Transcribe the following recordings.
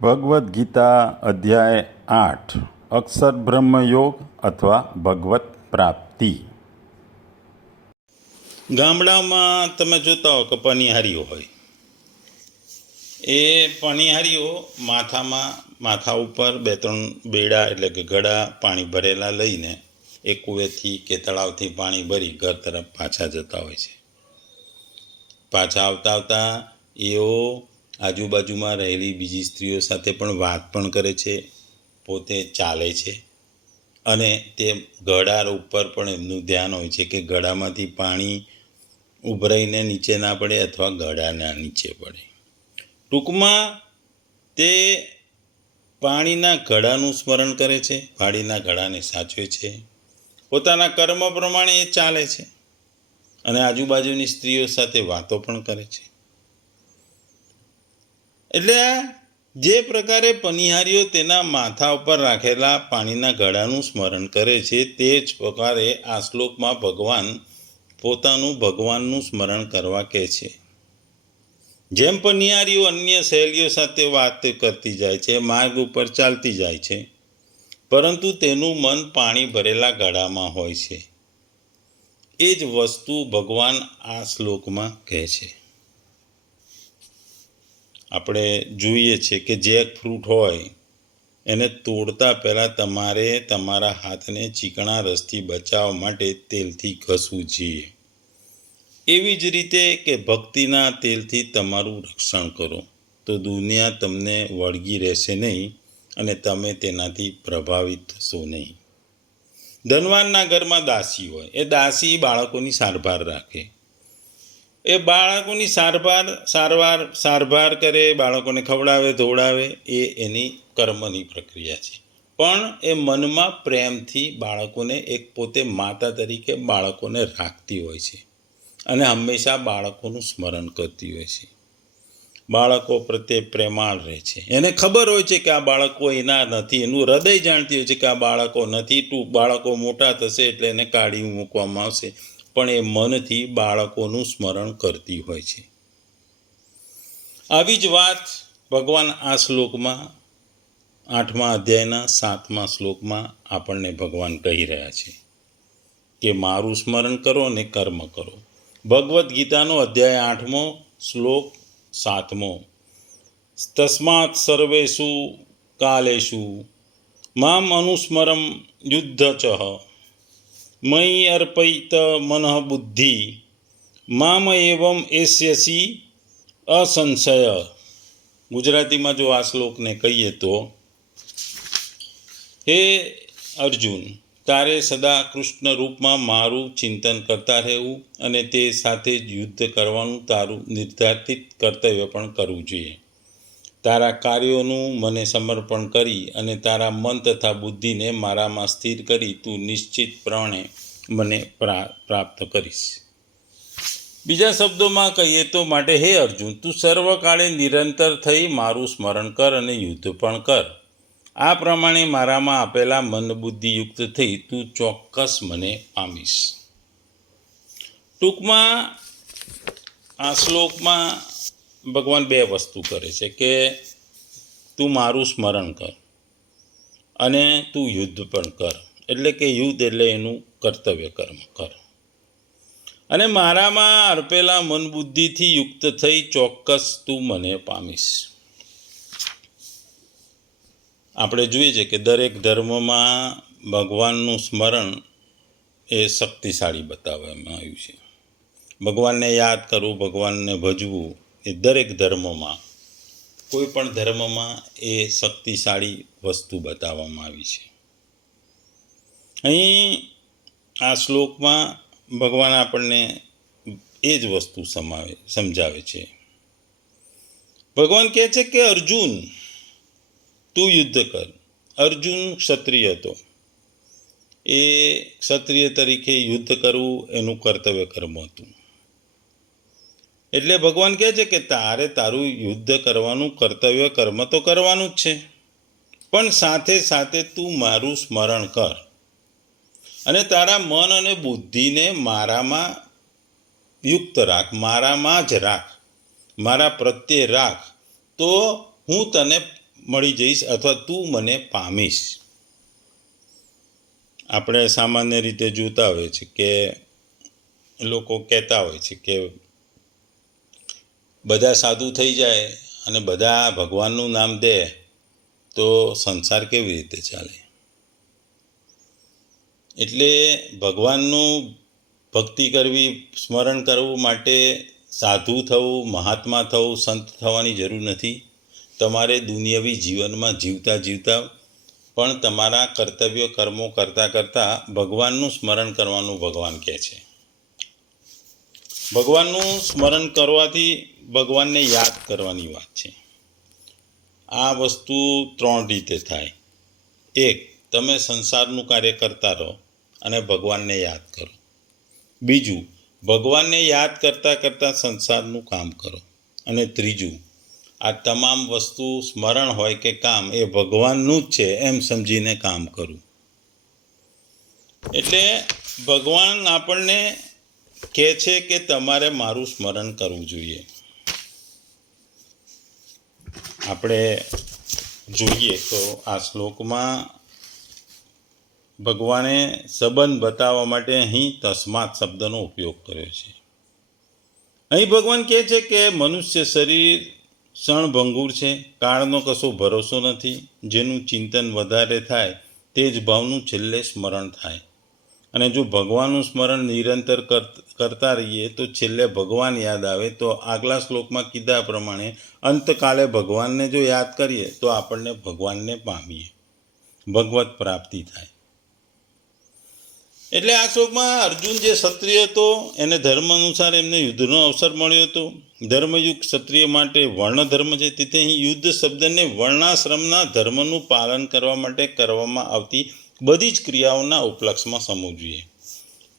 ભગવદ્ ગીતા અધ્યાય 8 અક્ષર બ્રહ્મયોગ અથવા ભગવત પ્રાપ્તિ। ગામડામાં તમે જોતા હો કે પનિહારીઓ હોય, એ પનિહારીઓ માથા ઉપર 2-3 બેડા એટલે કે ઘડા પાણી ભરેલા લઈને એક કૂવેથી કે તળાવથી પાણી ભરી ઘર તરફ પાછા જતા હોય છે। પાછા આવતા એઓ આજુબાજુમાં રહેલી બીજી સ્ત્રીઓ સાથે પણ વાત પણ કરે છે, પોતે ચાલે છે અને તે ઘડા ઉપર પણ એમનું ધ્યાન હોય છે કે ઘડામાંથી પાણી ઉભરાઈને નીચે ના પડે અથવા ઘડાના નીચે પડે। ટૂંકમાં તે પાણીના ઘડાનું સ્મરણ કરે છે, પાણીના ઘડાને સાચવે છે, પોતાના કર્મ પ્રમાણે એ ચાલે છે અને આજુબાજુની સ્ત્રીઓ સાથે વાતો પણ કરે છે। એટલે જે પ્રકારે પનિહારીઓ તેના માથા ઉપર રાખેલા પાણીના ઘડાનું સ્મરણ કરે છે, તે જ પ્રકારે આ શ્લોકમાં ભગવાન પોતાનું ભગવાનનું સ્મરણ કરવા કહે છે। જેમ પનિહારીઓ અન્ય સહેલીઓ સાથે વાત કરતી જાય છે, માર્ગ ઉપર ચાલતી જાય છે, પરંતુ તેનું મન પાણી ભરેલા ઘડામાં હોય છે, એ જ વસ્તુ ભગવાન આ શ્લોકમાં કહે છે। આપણે જોઈએ છે કે જેક ફ્રૂટ હોય એને તોડતા પહેલાં તમારે તમારા હાથને ચીકણા રસથી બચાવવા માટે તેલથી ઘસવું જોઈએ। એવી જ રીતે કે ભક્તિના તેલથી તમારું રક્ષણ કરો તો દુનિયા તમને વળગી રહેશે નહીં અને તમે તેનાથી પ્રભાવિત થશો નહીં। ધનવાનના ઘરમાં દાસી હોય, એ દાસી બાળકોની સારવાર રાખે, એ બાળકોની સારવાર કરે, બાળકોને ખવડાવે ધોવડાવે, એ એની કર્મની પ્રક્રિયા છે। પણ એ મનમાં પ્રેમથી બાળકોને એક પોતે માતા તરીકે બાળકોને રાખતી હોય છે અને હંમેશા બાળકોનું સ્મરણ કરતી હોય છે, બાળકો પ્રત્યે પ્રેમાળ રહે છે। એને ખબર હોય છે કે આ બાળકો એના નથી, એનું હૃદય જાણતી હોય છે કે આ બાળકો નથી, બાળકો મોટા થશે એટલે એને કાઢી મૂકવામાં આવશે, પણ એ મનથી બાળકોનું સ્મરણ કરતી હોય છે। આવી જ વાત ભગવાન આ શ્લોકમાં 8મા અધ્યાયના 7મા શ્લોકમાં આપણને ભગવાન કહી રહ્યા છે કે મારું સ્મરણ કરો અને કર્મ કરો। ભગવદ્ ગીતાનો અધ્યાય 8મો શ્લોક 7મો, તસ્માત સર્વેષુ કાલેષુ મામ અનુસ્મરમ યુદ્ધ ચ મયી અર્પયિત મનઃ બુદ્ધિ મામ એવમ એષ્યસી અસંશય। ગુજરાતીમાં જો આ શ્લોકને કહીએ તો, હે અર્જુન, તારે સદા કૃષ્ણ રૂપમાં મારું ચિંતન કરતા રહેવું અને તે સાથે જ યુદ્ધ કરવાનું તારું નિર્ધારિત કર્તવ્ય પણ કરવું જોઈએ। તારા કાર્યોનું મને સમર્પણ કરી અને તારા મન તથા બુદ્ધિને મારામાં સ્થિર કરી તું નિશ્ચિતપણે મને પ્રાપ્ત કરીશ। બીજા શબ્દોમાં કહીએ તો માટે હે અર્જુન, તું સર્વકાળે નિરંતર થઈ મારું સ્મરણ કર અને યુદ્ધ પણ કર। આ પ્રમાણે મારામાં આપેલા મન બુદ્ધિયુક્ત થઈ તું ચોક્કસ મને પામીશ। ટૂંકમાં આ શ્લોકમાં ભગવાન 2 વસ્તુ કરે છે કે તું મારું સ્મરણ કર અને તું યુદ્ધ પણ કર, એટલે કે યુદ્ધ એટલે એનું કર્તવ્ય કર્મ કર, અને મારામાં અર્પેલા મન બુદ્ધિથી યુક્ત થઈ ચોક્કસ તું મને પામીશ। આપણે જોઈએ છે કે દરેક ધર્મમાં ભગવાનનું સ્મરણ એ શક્તિશાળી બતાવવામાં આવ્યું છે। ભગવાનને યાદ કરવું, ભગવાનને ભજવું એ દરેક ધર્મમાં, કોઈ પણ ધર્મમાં એ શક્તિશાળી વસ્તુ બતાવવામાં આવી છે। અહીં આ શ્લોકમાં ભગવાન આપણને એ જ વસ્તુ સમજાવે છે। ભગવાન કહે છે કે અર્જુન, તું યુદ્ધ કર। અર્જુન ક્ષત્રિય હતો, એ ક્ષત્રિય તરીકે યુદ્ધ કરવું એનું કર્તવ્ય કર્મ હતું। એટલે ભગવાન કહે છે કે તારે તારું યુદ્ધ કરવાનું કર્તવ્ય કર્મ તો કરવાનું જ છે, પણ સાથે સાથે તું મારું સ્મરણ કર અને તારા મન અને બુદ્ધિને મારામાં યુક્ત રાખ, મારામાં જ રાખ, મારા પ્રત્યે રાખ, તો હું તને મળી જઈશ અથવા તું મને પામીશ. આપણે સામાન્ય રીતે જોતા હોય છે કે લોકો કહેતા હોય છે કે બધા સાધુ થઈ જાય અને બધા ભગવાનનું નામ દે તો સંસાર કેવી રીતે ચાલે. એટલે ભગવાનનું ભક્તિ કરવી, સ્મરણ કરવું માટે સાધુ થવું, મહાત્મા થવું, સંત થવાની જરૂર નથી. તમારે દુનિયાવી જીવનમાં જીવતા જીવતા પણ તમારા કર્તવ્ય કર્મો કરતાં કરતાં ભગવાનનું સ્મરણ કરવાનું ભગવાન કહે છે. ભગવાનનું સ્મરણ કરવાથી ભગવાનને યાદ કરવાની વાત છે. આ વસ્તુ 3 રીતે થાય. 1, તમે સંસારનું કાર્ય કરતા રહો અને ભગવાનને યાદ કરો. 2, ભગવાનને યાદ કરતાં કરતાં સંસારનું કામ કરો. અને 3, આ તમામ વસ્તુ સ્મરણ હોય કે કામ એ ભગવાનનું જ છે એમ સમજીને કામ કરવું. એટલે ભગવાન આપણને કહે છે કે તમારે મારું સ્મરણ કરવું જોઈએ. આપણે જોઈએ તો આ શ્લોકમાં ભગવાને સંબંધ બતાવવા માટે અહીં તસ્માત શબ્દનો ઉપયોગ કર્યો છે. અહીં ભગવાન કહે છે કે મનુષ્ય શરીર ક્ષણભંગુર છે, કાળનો કશો ભરોસો નથી. જેનું ચિંતન વધારે થાય તે જ ભાવનું છેલ્લે સ્મરણ થાય. અને જો ભગવાનનું સ્મરણ નિરંતર કરતા રહીએ તો છેલ્લે ભગવાન યાદ આવે. તો આગલા શ્લોકમાં કીધા પ્રમાણે અંતકાલે ભગવાનને જો યાદ કરીએ તો આપણને ભગવાનને પામીએ, ભગવત પ્રાપ્તિ થાય. એટલે આ શ્લોકમાં અર્જુન જે ક્ષત્રિય હતો એને ધર્મ અનુસાર એમને યુદ્ધનો અવસર મળ્યો હતો. ધર્મયુક્ત ક્ષત્રિય માટે વર્ણ ધર્મ છે, તેથી અહીં યુદ્ધ શબ્દને વર્ણાશ્રમના ધર્મનું પાલન કરવા માટે કરવામાં આવતી બધી જ ક્રિયાઓના ઉપલક્ષમાં સમજવું જોઈએ.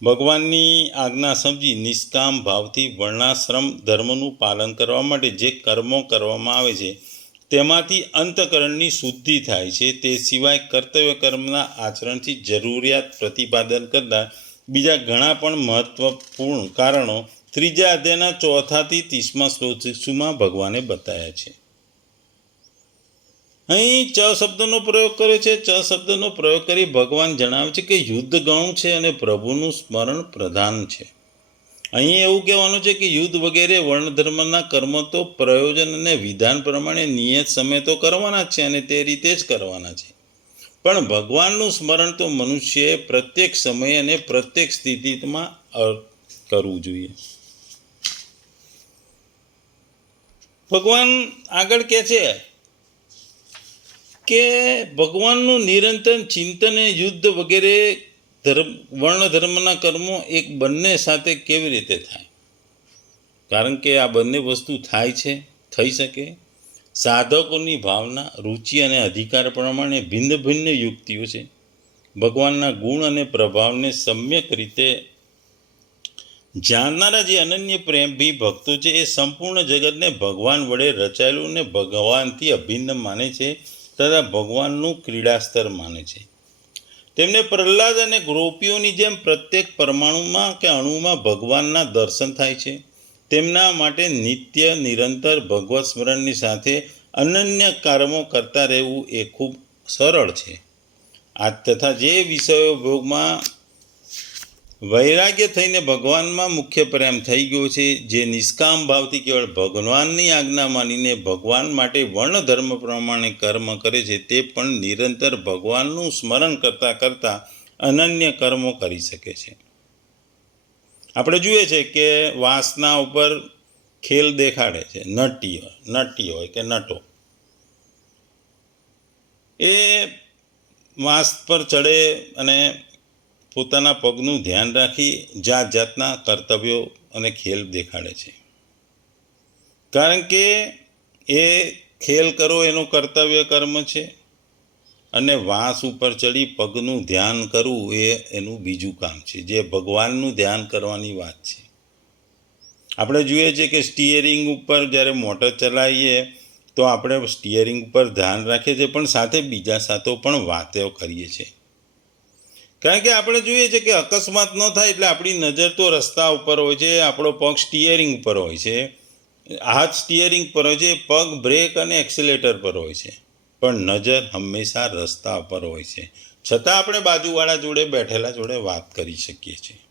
ભગવાનની આજ્ઞા સમજી નિષ્કામ ભાવથી વર્ણાશ્રમ ધર્મનું પાલન કરવા માટે જે કર્મો કરવામાં આવે છે તેમાંથી અંતઃકરણની શુદ્ધિ થાય છે. તે સિવાય કર્તવ્ય કર્મના આચરણથી જરૂરિયાત પ્રતિપાદન કરતા બીજા ઘણા પણ મહત્વપૂર્ણ કારણો 3 અધ્યાયના 4થી 30મા શ્લોક સુધીમાં ભગવાને બતાવ્યા છે. અહીં ચ શબ્દનો પ્રયોગ કર્યો છે. ચ શબ્દનો પ્રયોગ કરી ભગવાન જણાવે છે કે યુદ્ધ ગૌણ છે અને પ્રભુનું સ્મરણ પ્રધાન છે. અહીં એવું કહેવાનું છે કે યુદ્ધ વગેરે વર્ણધર્મના કર્મો તો પ્રયોજન અને વિધાન પ્રમાણે નિયત સમય તો કરવાના જ છે અને તે રીતે જ કરવાના છે. પણ ભગવાનનું સ્મરણ તો મનુષ્યએ પ્રત્યેક સમય અને પ્રત્યેક સ્થિતિમાં કરવું જોઈએ. ભગવાન આગળ કહે છે કે ભગવાનનું નિરંતર ચિંતન યુદ્ધ વગેરે વર્ણ ધર્મના કર્મો એક બંને સાથે કેવી રીતે થાય. કારણ કે આ બંને વસ્તુ થાય છે, થઈ શકે. સાધકોની ભાવના, રુચિ અને અધિકાર પ્રમાણે ભિન્ન ભિન્ન યુક્તિઓ છે. ભગવાનના ગુણ અને પ્રભાવને સમ્યક રીતે જાણનારા જે અનન્ય પ્રેમી ભક્તો છે એ સંપૂર્ણ જગતને ભગવાન વડે રચાયેલું અને ભગવાનથી અભિન્ન માને છે તથા ભગવાનનું ક્રીડાસ્તર માને છે. તેમને પ્રહલાદ અને ગોપીઓની જેમ પ્રત્યેક પરમાણુમાં કે અણુમાં ભગવાનના દર્શન થાય છે. તેમના માટે નિત્ય નિરંતર ભગવત સ્મરણની સાથે અનન્ય કર્મો કરતા રહેવું એ ખૂબ સરળ છે. આ તથા જે વિષયો ભોગમાં વૈરાગ્ય થઈને ભગવાનમાં મુખ્ય પ્રેમ થઈ ગયો છે, જે નિષ્કામ ભાવથી કેવળ ભગવાનની આજ્ઞા માનીને ભગવાન માટે વર્ણ ધર્મ પ્રમાણે કર્મ કરે છે, તે પણ નિરંતર ભગવાનનું સ્મરણ કરતાં કરતાં અનન્ય કર્મો કરી શકે છે. આપણે જોઈએ છે કે વાંસના ઉપર ખેલ દેખાડે છે, નટી હોય કે નટો, એ વાંસ પર ચડે અને પોતાના પગનું ધ્યાન રાખી જાત જાતના કર્તવ્યો અને ખેલ દેખાડે છે. કારણ કે એ ખેલ કરો એનું કર્તવ્ય કર્મ છે અને વાંસ ઉપર ચડી પગનું ધ્યાન કરવું એ એનું બીજું કામ છે, જે ભગવાનનું ધ્યાન કરવાની વાત છે. આપણે જોઈએ છીએ કે સ્ટિયરિંગ ઉપર જ્યારે મોટર ચલાવીએ તો આપણે સ્ટિયરિંગ ઉપર ધ્યાન રાખીએ છીએ, પણ સાથે બીજા સાથે પણ વાતો કરીએ છીએ. કારણ કે આપણે જોઈએ છીએ કે અકસ્માત ન થાય એટલે આપણી નજર તો રસ્તા ઉપર હોય છે, આપણો પગ સ્ટિયરિંગ પર હોય છે, હાથ સ્ટિયરિંગ પર હોય છે, પગ બ્રેક અને એક્સિલેટર પર હોય છે. પણ નજર હંમેશા રસ્તા પર હોય છે, છતાં આપણે બાજુવાળા જોડે બેઠેલા જોડે વાત કરી શકીએ છીએ.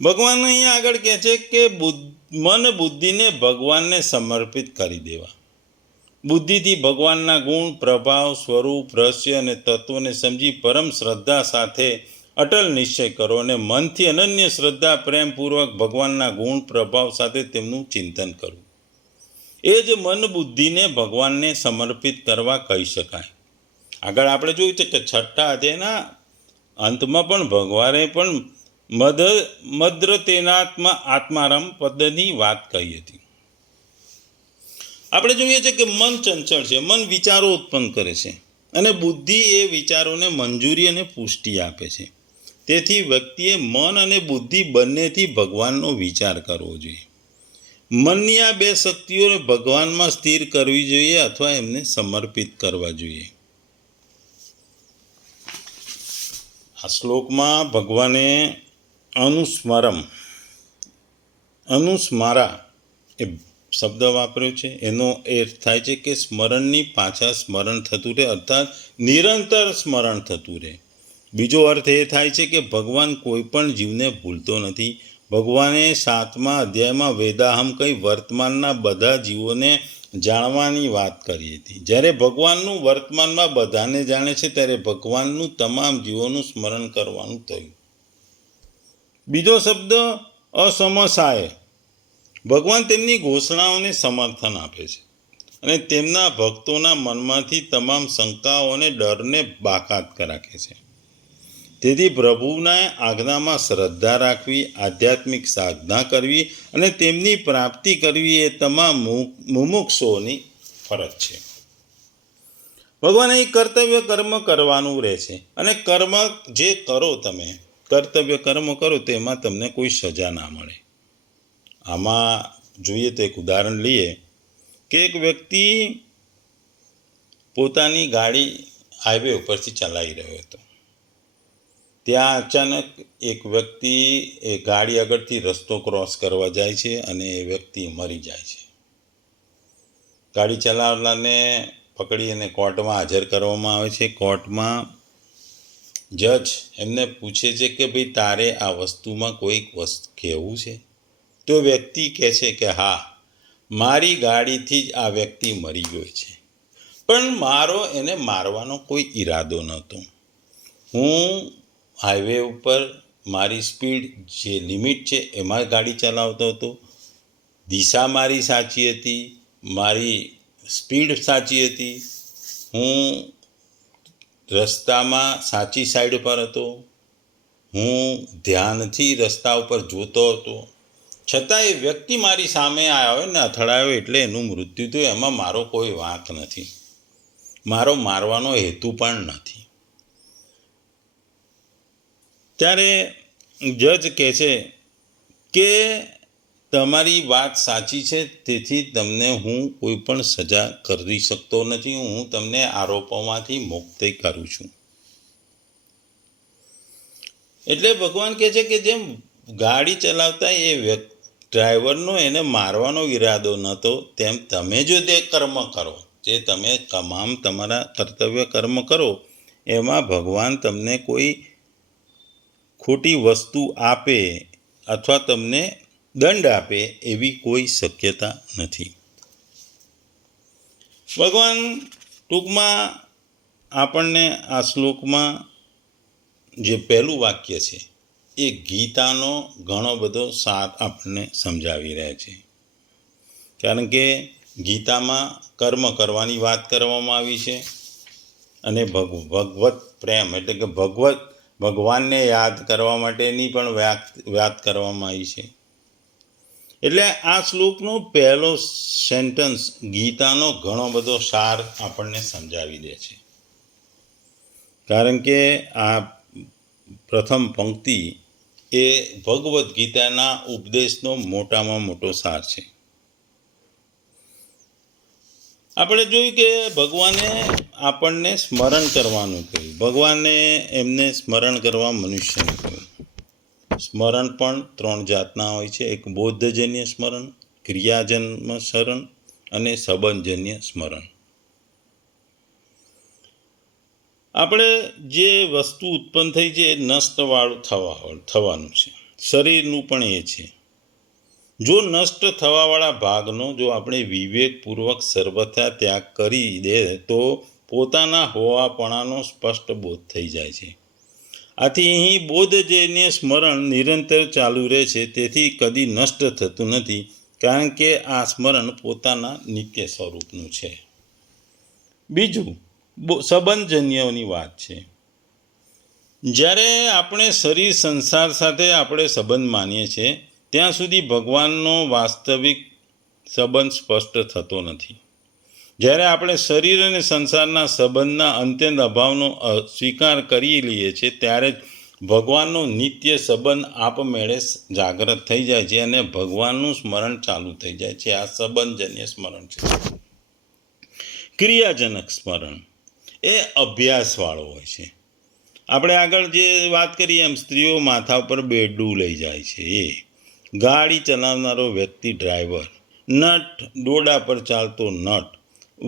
ભગવાન અહીંયા આગળ કહે છે કે મન બુદ્ધિને ભગવાનને સમર્પિત કરી દેવા. બુદ્ધિથી ભગવાનના ગુણ, પ્રભાવ, સ્વરૂપ, રહસ્ય અને તત્વોને સમજી પરમ શ્રદ્ધા સાથે અટલ નિશ્ચય કરો અને મનથી અનન્ય શ્રદ્ધા પ્રેમપૂર્વક ભગવાનના ગુણ, પ્રભાવ સાથે તેમનું ચિંતન કરવું. એ જ મન બુદ્ધિને ભગવાનને સમર્પિત કરવા કહી શકાય. આગળ આપણે જોયું છે કે 6ઠ્ઠા અધ્યાયના અંતમાં પણ ભગવાને પણ મદ્રતેનાત્મ આત્મારામ પદની વાત કહી હતી. આપણે જોઈએ છીએ કે મન ચંચળ છે, મન વિચારો ઉત્પન્ન કરે છે અને બુદ્ધિ એ વિચારોને મંજૂરી અને પુષ્ટિ આપે છે. તેથી વ્યક્તિએ મન અને બુદ્ધિ બંનેથી ભગવાનનો વિચાર કરવો જોઈએ. મનની આ બે શક્તિઓને ભગવાનમાં સ્થિર કરવી જોઈએ અથવા એમને સમર્પિત કરવા જોઈએ. આ શ્લોકમાં ભગવાને અનુસ્મારા એ શબ્દ વાપર્યો છે. એનો અર્થ થાય છે કે સ્મરણની પાછા સ્મરણ થતું રહે, અર્થાત નિરંતર સ્મરણ થતું રહે. બીજો અર્થ એ થાય છે કે ભગવાન કોઈ પણ જીવને ભૂલતો નથી. ભગવાને 7મા અધ્યાયમાં વેદાહમ કહી વર્તમાનના બધા જીવોને જાણવાની વાત કરી હતી. જ્યારે ભગવાનનું વર્તમાનમાં બધાને જાણે છે ત્યારે ભગવાનનું તમામ જીવોનું સ્મરણ કરવાનું થયું. બીજો શબ્દ અસમસાય. ભગવાન તેમની ઘોષણાઓને સમર્થન આપે છે અને તેમના ભક્તોના મનમાંથી તમામ શંકાઓ અને ડરને બાકાત રાખે છે. તેથી પ્રભુના આજ્ઞામાં શ્રદ્ધા રાખવી, આધ્યાત્મિક સાધના કરવી અને તેમની પ્રાપ્તિ કરવી એ તમામ મુમુક્ષુઓની ફરજ છે. ભગવાન અહીં કર્તવ્ય કર્મ કરવાનું રહે છે અને કર્મ જે કરો, તમે કર્તવ્ય કર્મ કરો તેમાં તમને કોઈ સજા ના મળે. આમાં જોઈએ તો એક ઉદાહરણ લઈએ કે એક વ્યક્તિ પોતાની ગાડી હાઈવે ઉપરથી ચલાવી રહ્યો હતો. ત્યાં અચાનક એક વ્યક્તિ એ ગાડી આગળથી રસ્તો ક્રોસ કરવા જાય છે અને એ વ્યક્તિ મરી જાય છે. ગાડી ચલાવનારને પકડી અને કોર્ટમાં હાજર કરવામાં આવે છે. કોર્ટમાં જજ એમને પૂછે છે કે ભાઈ તારે આ વસ્તુમાં કોઈક વસ્તુ કહેવું છે? તો વ્યક્તિ કહે છે કે હા, મારી ગાડીથી જ આ વ્યક્તિ મરી ગયો છે, પણ મારો એને મારવાનો કોઈ ઈરાદો નહોતો. હું હાઈવે ઉપર મારી સ્પીડ જે લિમિટ છે એમાં ગાડી ચલાવતો હતો. દિશા મારી સાચી હતી, મારી સ્પીડ સાચી હતી, હું રસ્તામાં સાચી સાઈડ પર હતો, હું ધ્યાનથી રસ્તા ઉપર જોતો હતો. છતાં એ વ્યક્તિ મારી સામે આવ્યો ને અથડાયો એટલે એનું મૃત્યુ થયું. એમાં મારો કોઈ વાંક નથી, મારો મારવાનો હેતુ પણ નથી. ત્યારે જજ કહે છે કે તમારી વાત સાચી છે, તેથી તમને હું કોઈ પણ સજા કરી શકતો નથી. હું તમને આરોપોમાંથી મુક્ત કરું છું. એટલે ભગવાન કહે છે કે જેમ ગાડી ચલાવતા એ ડ્રાઈવરનો એને મારવાનો ઈરાદો નહોતો, તેમ તમે જો તે કર્મ કરો, જે તમે તમામ તમારા કર્તવ્ય કર્મ કરો, એમાં ભગવાન તમને કોઈ ખોટી વસ્તુ આપે અથવા તમને દંડ આપે એવી કોઈ શક્યતા નથી. ભગવાન ટૂંકમાં આપણને આ શ્લોકમાં જે પહેલું વાક્ય છે એ ગીતાનો ઘણો બધો સાર આપણને સમજાવી રહ્યા છે. કારણ કે ગીતામાં કર્મ કરવાની વાત કરવામાં આવી છે અને ભગવત પ્રેમ એટલે કે ભગવાનને યાદ કરવા માટેની પણ વાત કરવામાં આવી છે. એટલે આ શ્લોકનો પહેલો સેન્ટન્સ ગીતાનો ઘણો બધો સાર આપણને સમજાવી દે છે. કારણ કે આ પ્રથમ પંક્તિ એ ભગવદ્ ગીતાના ઉપદેશનો મોટામાં મોટો સાર છે. આપણે જોયું કે ભગવાને આપણને સ્મરણ કરવાનું કહ્યું. ભગવાને એમને સ્મરણ કરવા મનુષ્યને કહ્યું. સ્મરણ પણ 3 જાતના હોય છે. એક બોધજન્ય સ્મરણ, ક્રિયાજન્મ સ્મરણ અને સંબંધજન્ય સ્મરણ. આપણે જે વસ્તુ ઉત્પન્ન થઈ છે એ નષ્ટવાળું થવાનું છે. શરીરનું પણ એ છે. જો નષ્ટ થવાવાળા ભાગનો જો આપણે વિવેકપૂર્વક સર્વથા ત્યાગ કરી દે તો પોતાના હોવાપણાનો સ્પષ્ટ બોધ થઈ જાય છે. આથી અહીં બોધજન્ય સ્મરણ નિરંતર ચાલુ રહે છે. તેથી કદી નષ્ટ થતું નથી, કારણ કે આ સ્મરણ પોતાના નિત્ય સ્વરૂપનું છે. બીજું સંબંધજન્યની વાત છે. જ્યારે આપણે શરીર સંસાર સાથે આપણે સંબંધ માનીએ છીએ ત્યાં સુધી ભગવાનનો વાસ્તવિક સંબંધ સ્પષ્ટ થતો નથી. જ્યારે આપણે શરીર અને સંસારના સંબંધના અત્યંત અભાવનો સ્વીકાર કરી લઈએ છીએ ત્યારે જ ભગવાનનો નિત્ય સંબંધ આપમેળે જાગૃત થઈ જાય છે અને ભગવાનનું સ્મરણ ચાલુ થઈ જાય છે. આ સંબંધજન્ય સ્મરણ છે. ક્રિયાજનક સ્મરણ એ અભ્યાસવાળો હોય છે. આપણે આગળ જે વાત કરીએ એમ સ્ત્રીઓ માથા ઉપર બેડું લઈ જાય છે, એ ગાડી ચલાવનારો વ્યક્તિ ડ્રાઈવર, નટ દોરડા પર ચાલતો નટ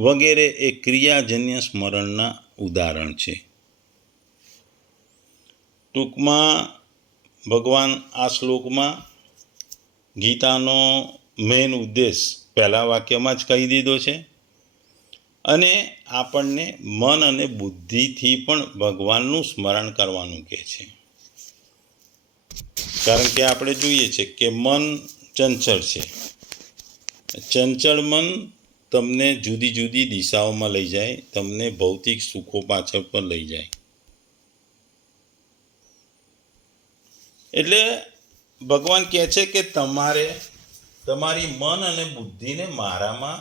વગેરે એ ક્રિયાજન્ય સ્મરણના ઉદાહરણ છે. ટૂંકમાં ભગવાન આ શ્લોકમાં ગીતાનો મેઇન ઉદ્દેશ પહેલા વાક્યમાં જ કહી દીધો છે અને આપણને મન અને બુદ્ધિથી પણ ભગવાનનું સ્મરણ કરવાનું કહે છે. કારણ કે આપણે જોઈએ છે કે મન ચંચળ છે. ચંચળ મન તમને જુદી જુદી દિશાઓમાં લઈ જાય, તમને ભૌતિક સુખો પાછળ પણ લઈ જાય. એટલે ભગવાન કહે છે કે તમારે તમારી મન અને બુદ્ધિને મારામાં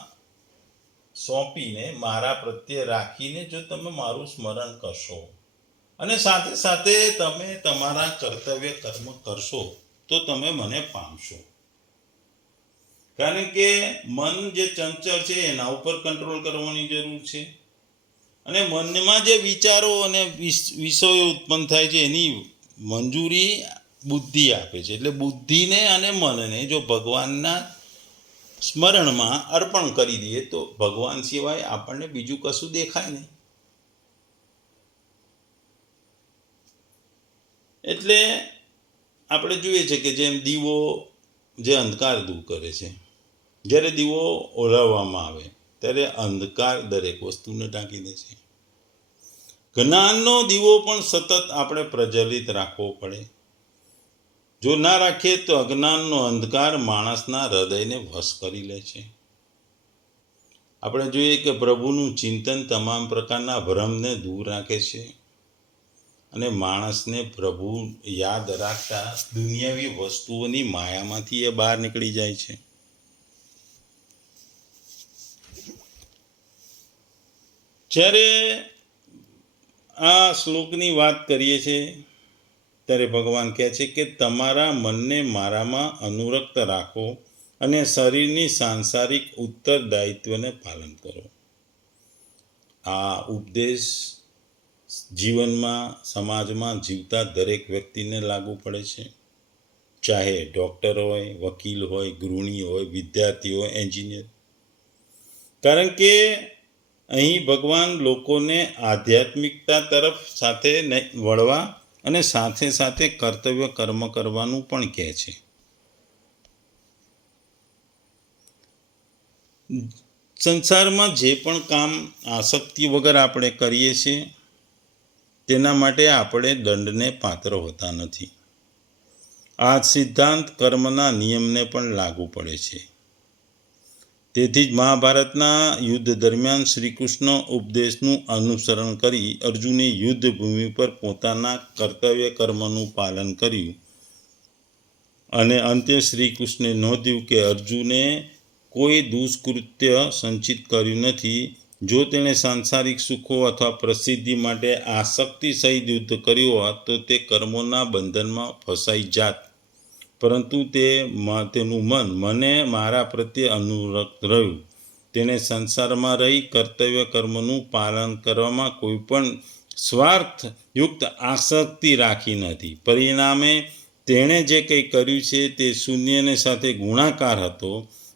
સોંપીને મારા પ્રત્યે રાખીને જો તમે મારું સ્મરણ કરશો અને સાથે સાથે તમે તમારા કર્તવ્ય કર્મ કરશો તો તમે મને પામશો. કારણ કે મન જે ચંચળ છે એના ઉપર કંટ્રોલ કરવાની જરૂર છે અને મનમાં જે વિચારો અને વિષયો ઉત્પન્ન થાય છે એની મંજૂરી બુદ્ધિ આપે છે. એટલે બુદ્ધિને અને મનને જો ભગવાનના સ્મરણમાં અર્પણ કરી દઈએ તો ભગવાન સિવાય આપણને બીજું કશું દેખાય નહીં. એટલે આપણે જોઈએ છે કે જેમ દીવો જે અંધકાર દૂર કરે છે, જ્યારે દીવો ઓલવવામાં આવે ત્યારે અંધકાર દરેક વસ્તુને ઢાંકી દે છે. જ્ઞાનનો દીવો પણ સતત આપણે પ્રજ્વલિત રાખવો પડે. જો ના રાખીએ તો અજ્ઞાનનો અંધકાર માણસના હૃદયને વશ કરી લે છે. આપણે જોઈએ કે પ્રભુનું ચિંતન તમામ પ્રકારના ભ્રમને દૂર રાખે છે અને માણસને પ્રભુ યાદ રાખતા દુનિયાવી વસ્તુઓની માયામાંથી એ બહાર નીકળી જાય છે. જ્યારે આ શ્લોકની વાત કરીએ છીએ ત્યારે ભગવાન કહે છે કે તમારા મનને મારામાં અનુરક્ત રાખો અને શરીરની સાંસારિક ઉત્તરદાયિત્વને પાલન કરો. આ ઉપદેશ જીવનમાં સમાજમાં જીવતા દરેક વ્યક્તિને લાગુ પડે છે. ચાહે ડૉક્ટર હોય, વકીલ હોય, ગૃહિણી હોય, વિદ્યાર્થી હોય, એન્જિનિયર. કારણ કે અહીં ભગવાન લોકોને આધ્યાત્મિકતા તરફ સાથે વળવા અને સાથે સાથે કર્તવ્ય કર્મ કરવાનું પણ કહે છે. સંસારમાં જે પણ કામ આસક્તિ વગર આપણે કરીએ છીએ તેના માટે આપણે દંડને પાત્ર હોતા નથી. આ સિદ્ધાંત કર્મના નિયમને પણ લાગુ પડે છે. તેથી જ મહાભારતના યુદ્ધ દરમિયાન શ્રી કૃષ્ણ ઉપદેશનું અનુસરણ કરી અર્જુને યુદ્ધ ભૂમિ પર પોતાના કર્તવ્ય કર્મનું પાલન કર્યું અને અંતે શ્રી કૃષ્ણે નોંધ્યું કે અર્જુને કોઈ દુષ્કૃત્ય સંચિત કર્યું નથી. જો તેણે સાંસારિક સુખો અથવા પ્રસિદ્ધિ માટે આસક્તિ સહિત યુદ્ધ કર્યું હોત તો તે કર્મોના બંધનમાં ફસાઈ જાત, પરંતુ તેનું મન મને મારા પ્રત્યે અનુરક્ત રહ્યું. તેણે સંસારમાં રહી કર્તવ્ય કર્મનું પાલન કરવામાં કોઈ પણ સ્વાર્થયુક્ત આસક્તિ રાખી નથી. પરિણામે તેણે જે કંઈ કર્યું છે તે શૂન્યને સાથે ગુણાકાર હતો.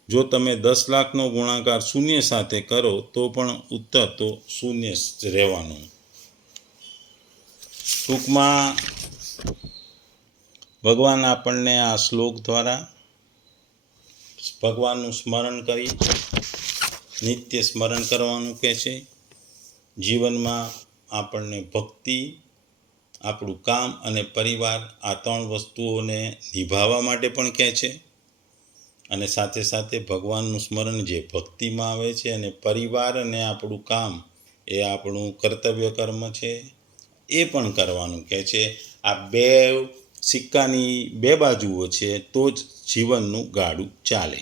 જો તમે 10 લાખનો ગુણાકાર શૂન્ય સાથે કરો તો પણ ઉત્તર તો શૂન્ય જ રહેવાનો. ટૂંકમાં ભગવાન આપણને આ શ્લોક દ્વારા ભગવાનનું સ્મરણ કરી નિત્ય સ્મરણ કરવાનું કહે છે. જીવનમાં આપણને ભક્તિ, આપણું કામ અને પરિવાર આ 3 વસ્તુઓને નિભાવવા માટે પણ કહે છે. અને સાથે સાથે ભગવાનનું સ્મરણ જે ભક્તિમાં આવે છે અને પરિવાર અને આપણું કામ એ આપણું કર્તવ્ય કર્મ છે એ પણ કરવાનું કહે છે. આ 2 સિક્કાની 2 બાજુઓ છે, તો જ જીવનનું ગાડું ચાલે.